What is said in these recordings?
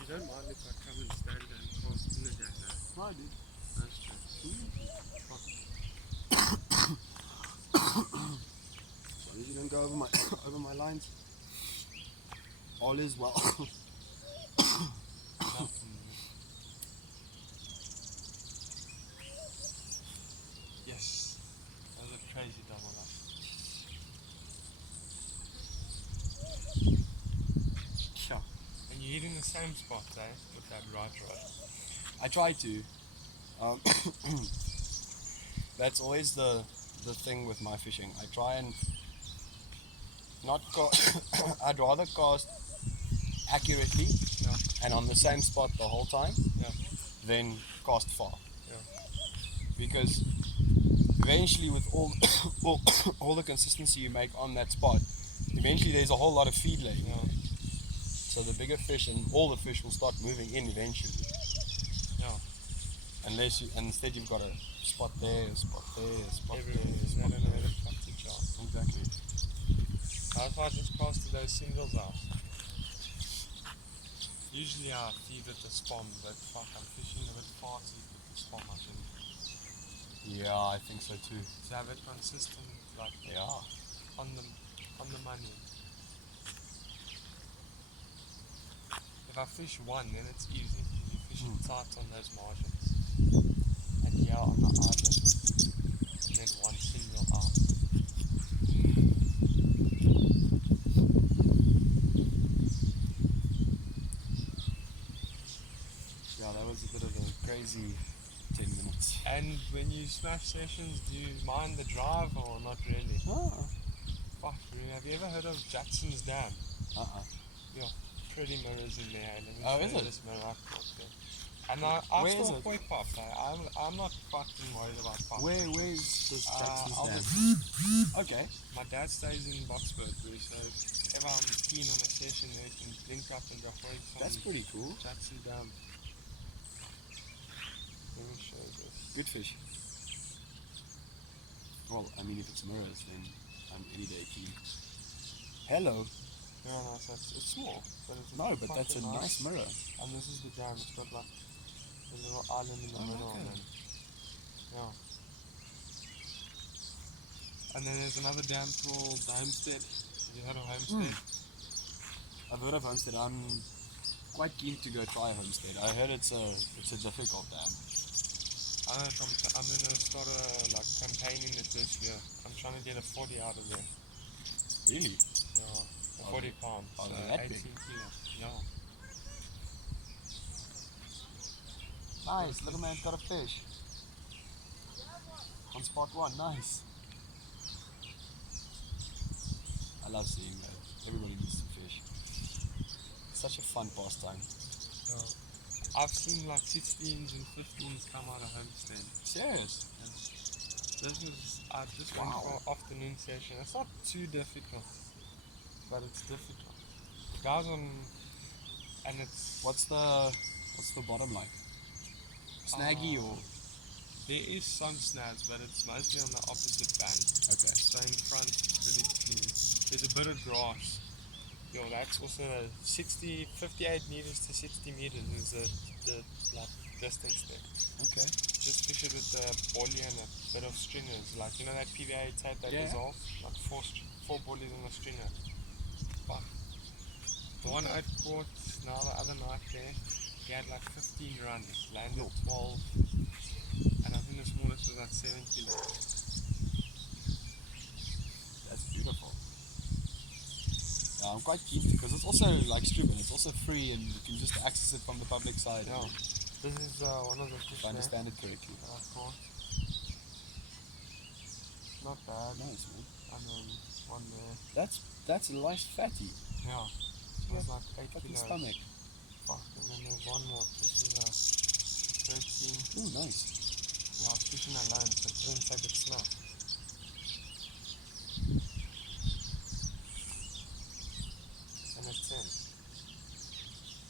you don't mind if I come and stand there and cast in again, no? No, dude. That's true. As long as you don't go over my over my lines, all is well. Nothing. Yes. That was a crazy double up. Yeah. And you're hitting the same spot, eh? With that right rod. I try to. Um, that's always the thing with my fishing. I try and not cast. I'd rather cast accurately Yeah. and on the same spot the whole time Yeah. than cast far. Yeah. Because eventually, with all the consistency you make on that spot, eventually there's a whole lot of feed laying. Yeah. So the bigger fish and all the fish will start moving in eventually. Yeah. Unless you, instead you've got a spot there, a spot there, a spot Everyone there, a is spot not another there. fuck to job. Exactly. How far just casted those singles out? Usually I feed with the spom, but fuck, I'm fishing a bit far too with the spom, I think. Yeah, I think so too. To have it consistent, like Yeah. on the money. If I fish one, then it's easy. You fish it tight on those margins. And yeah, on the island, and then one single out. Yeah, that was a bit of a crazy 10 minutes. And when you smash sessions, do you mind the drive or not really? Ah. Fuck, really, have you ever heard of Jackson's Dam? Uh-uh. Pretty mirrors in there. Let me Oh, show is you it? this mirror I've got there. And I Where is still it? koi pop. I'm not fucking worried about pop. Where's this Jackson's Dam? Albert. Okay. My dad stays in Boxburg, bro, so if ever I'm keen on a session, they can link up and go koi That's pretty cool. Jackson Dam. Let me show you this. Good fish. Well, I mean, if it's mirrors, then I'm any day keen. Hello. Yeah, no, so it's small, but it's No, but that's a fucking nice mirror. And this is the dam. It's got like a little island in the middle, okay. and yeah. And then there's another dam called Homestead. Have you heard of Homestead? I've heard of Homestead. I'm quite keen to go try Homestead. I heard it's a difficult dam. I'm gonna start campaigning it this year. I'm trying to get a 40 out of there. Really? Yeah, a 40 pound. Oh, So that 18 big? kilos. Yeah. Nice, little man's got a fish. On spot one, nice. I love seeing that. Everybody needs to fish. Such a fun pastime. Yeah. I've seen like 16s and 15s come out of Homestead. Serious? I just went for an afternoon session. It's not too difficult, but it's difficult. Guys and it's What's the bottom like? Snaggy or? There is some snags, but it's mostly on the opposite bank. Okay. So in front, it's pretty clean. There's a bit of grass. That's also 58 meters to 60 meters is the distance there. Okay. Just fish it with the bully and a bit of stringers, like that PVA tape that dissolves, like four bullies on the stringer. Fuck. The one I caught now the other night there, he had like 15 runs, landed 12, and I think the smallest was like 7 kilos. That's beautiful. Yeah, I'm quite keen because it's also like Struben, it's also free and you can just access it from the public side. Yeah. This is one of the fish If I understand it correctly. that I caught. Not bad. Nice, man. And then one there. That's a nice fatty. Yeah. It was like 8 Fucking kilos. stomach. Fuck. And then there's one more. This is a 13. Oh, nice. Yeah, I was fishing alone, so it didn't take its snap. And a 10.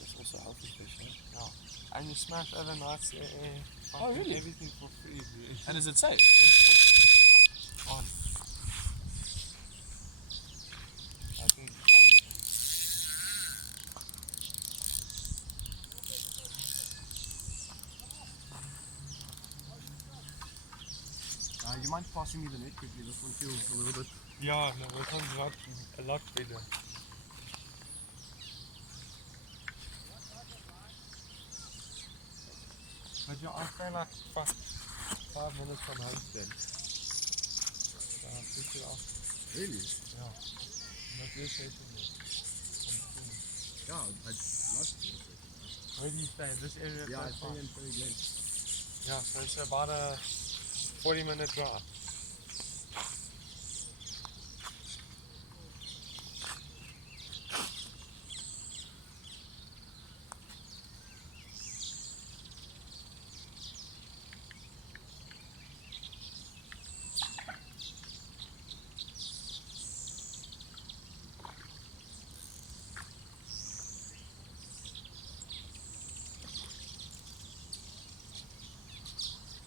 That's also healthy fish, eh? Yeah. And you smash overnights, Oh, really? Everything for free, bro. And is it safe? Just on. I think it's on there. you mind passing me the net quickly? This one feels a little bit. Yeah, no, this one's a lot better. But yeah, I stay like 5 minutes from Homestead. So I pick it up. Really? Yeah. But you're station there. Yeah, I'd love to. Where do you stay? In this area? Yeah, I close stay by? in Perry Glen. Yeah, so it's about a 40-minute drive.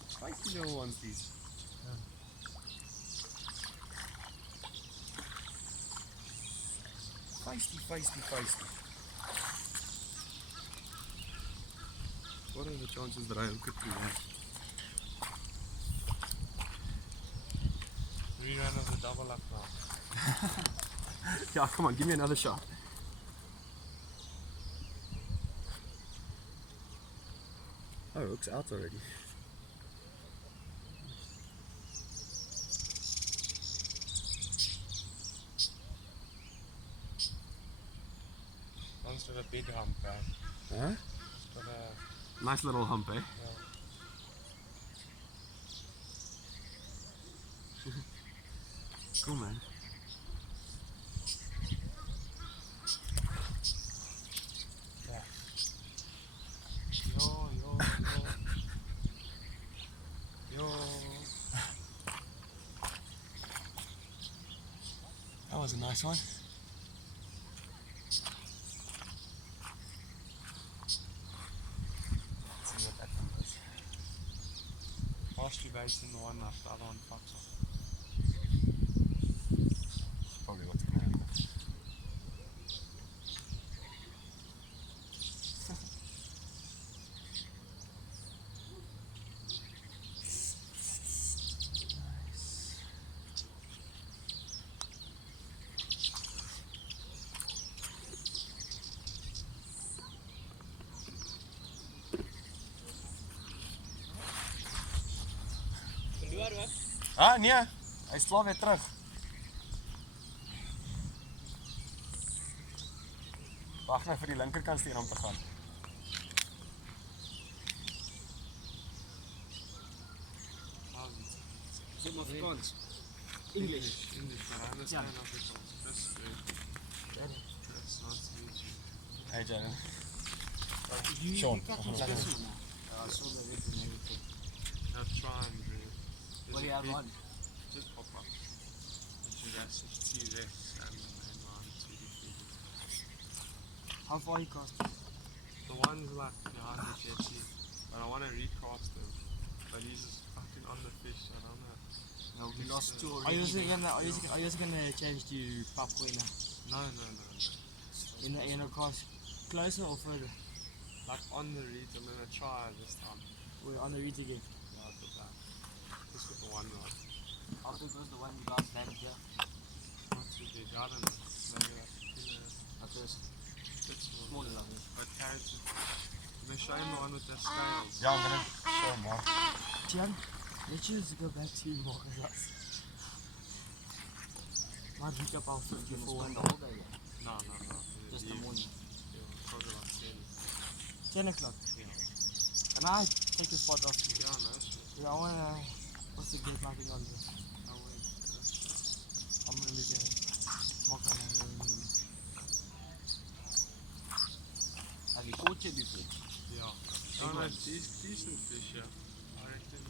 Spicy little ones, these. Feisty. What are the chances that I hook it through that? Rerun of the double up now. Yeah, come on, give me another shot. Oh, hook's out already. One's got a big hump, right? Huh? It's got a, Nice little hump, eh? yeah. Cool, man. Yeah. Yo. That was a nice one. Let's see what that one does. Masturbation the one after the other one fucks off. That's probably what's gonna happen. Ah, nee. Hy slaap weer terug. Wag net vir die linkerkant stuur om te gaan. Is it Afrikaans? English, but I understand Afrikaans. That's good. That's nice to meet you. Hey, Jaden. Sean. I saw the rig and everything. Now try and do it. What do you have on? Just pop up. You should actually see this and on 2D. How far you cast? The one's like behind the jetty, but I want to recast them. But he's just fucking on the fish, I don't know. No, we lost two Are already. you Are you gonna change to popcorn now? No. In a cast closer or further? Like on the reeds, I'm gonna try this time. We're on the reed again. Yeah, the back. Just with the one rod. How big was the one we last landed here? Not too big, I don't know. Maybe like, Like this. bit Smaller than this. But carrots. They show him the one with the scales. Yeah, I'm gonna show him more. Tian, let's just go back to Morgan's. Might pick up our 50 for one. The whole day, yeah? No. Just the morning. Yeah, probably like 10 o'clock. 10. Yeah. And I take the spot off you. Yeah, no, sure. Yeah, I wanna. What's the gate lighting on there? No way. I'm gonna leave you. Have you caught it before? Yeah. Oh, no, decent fish, yeah. I reckon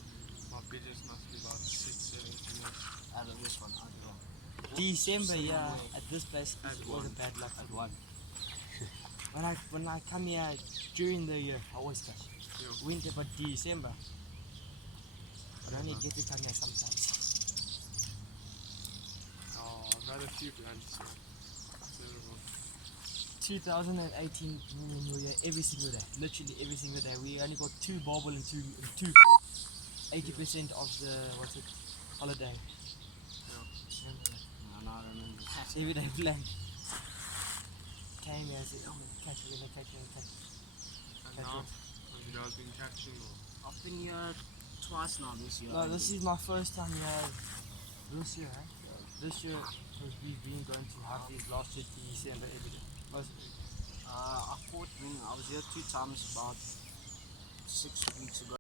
my biggest must be about 6-7 kilos. Out of this one, out of one. December, yeah, at this place is always a bad luck at one. when I come here during the year, I always catch. Yeah. Winter, but December, I only get to come here sometimes. Oh, I've had a few blanks, yeah. Terrible. 2018 New Year, every single day, literally every single day. We only got 2 barbel and 2 80% of the holiday. No, I remember. Everyday plan. Came here and said, oh, we're gonna catch. And now, have you guys been catching or? I've been here twice now this year. No, this is my first time here this year, eh? This year, because we've been going to have these last year to December every day. Most of it. I caught, I was here 2 times about 6 weeks ago.